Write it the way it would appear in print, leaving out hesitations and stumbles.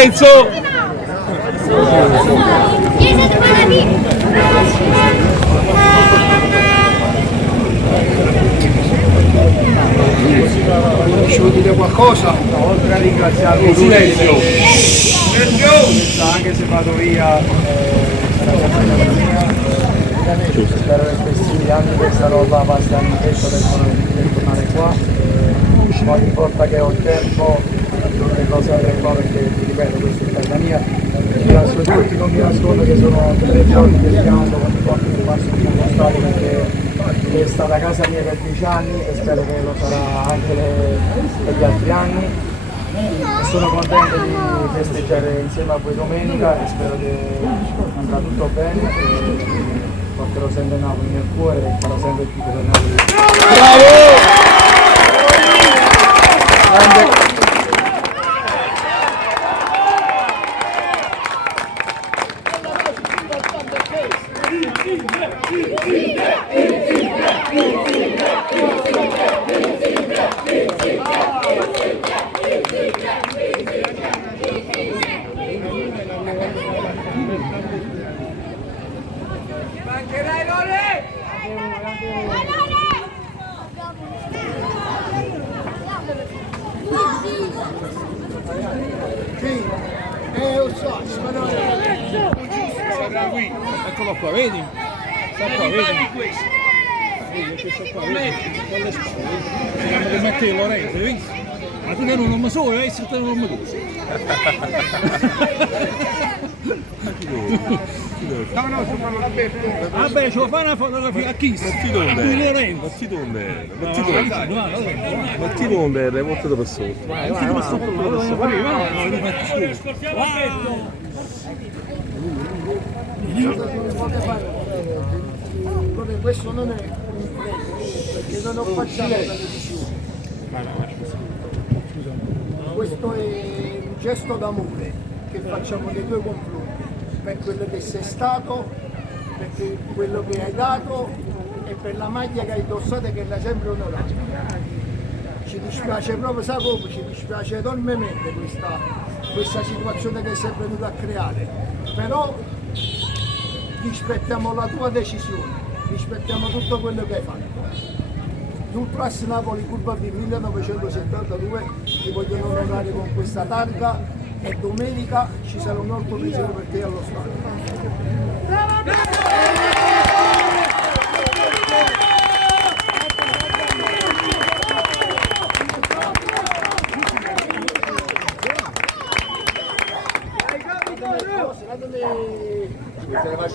Silenzio! Ci vuoi dire qualcosa? Oltre a ringraziarvi Silenzio! anche se vado via sarà sempre la mia. Spero che questi anni questa roba passi anni presto per tornare qua. Ogni volta che ho tempo le cose alle qua perché ti ripeto questa è casa mia. Non mi nascondo che sono 3 giorni pescando ogni volta che passo in uno stadio perché è stata casa mia per 10 anni e spero che lo sarà anche per gli altri anni. E sono contento di festeggiare insieme a voi domenica e spero che andrà tutto bene e porterò sempre Napoli nel cuore e farò sempre il tifo per Napoli. Bravo! Mancherai Lore! Lo so, Eccolo qua, vedi? Sta qua, vedi? Vedi questo qua, vedi? Con le spalle, vedi? Che mette Lorenzo, vedi? Ma tu non mi solo, hai scritto non mi tu. no, sono Alberto. Vabbè, ci vuoi fare una fotografia a chi? Metti A cui Lorenzo. Metti bombe, le volte da sotto. Vai, Questo non è perché non ho facciato la televisione. Questo è un gesto d'amore che facciamo nei tuoi confronti per quello che sei stato, per quello che hai dato e per la maglia che hai indossato e che l'hai sempre onorato. Ci dispiace proprio, sa come, ci dispiace enormemente questa situazione che sei venuta a creare, però rispettiamo la tua decisione, rispettiamo tutto quello che hai fatto. L'Ultras Napoli Curva B 1972 ti vogliono onorare con questa targa e domenica ci sarà un altro pensiero per te allo stadio. Se ne va a